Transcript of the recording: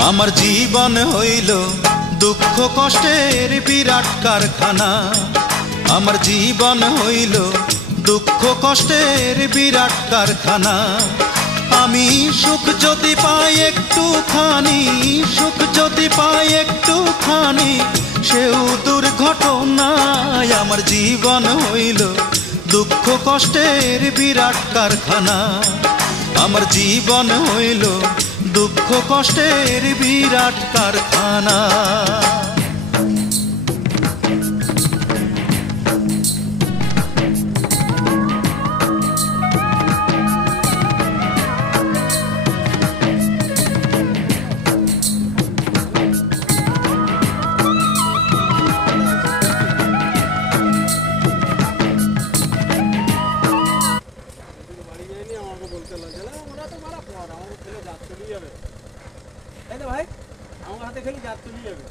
আমার জীবন হইল দুঃখ কষ্টের বিরাট কারখানা। আমার জীবন হইল দুঃখ কষ্টের বিরাট কারখানা। আমি সুখ যদি পাই একটুখানি, সুখ যদি পাই একটুখানি, সেও দুর্ঘটনায়। আমার জীবন হইল দুঃখ কষ্টের বিরাট কারখানা। আমার জীবন হইল দুঃখ কষ্টের বিরাট কারখানা। ভাই আমার হাতে খেলি জাত চলে যাবে।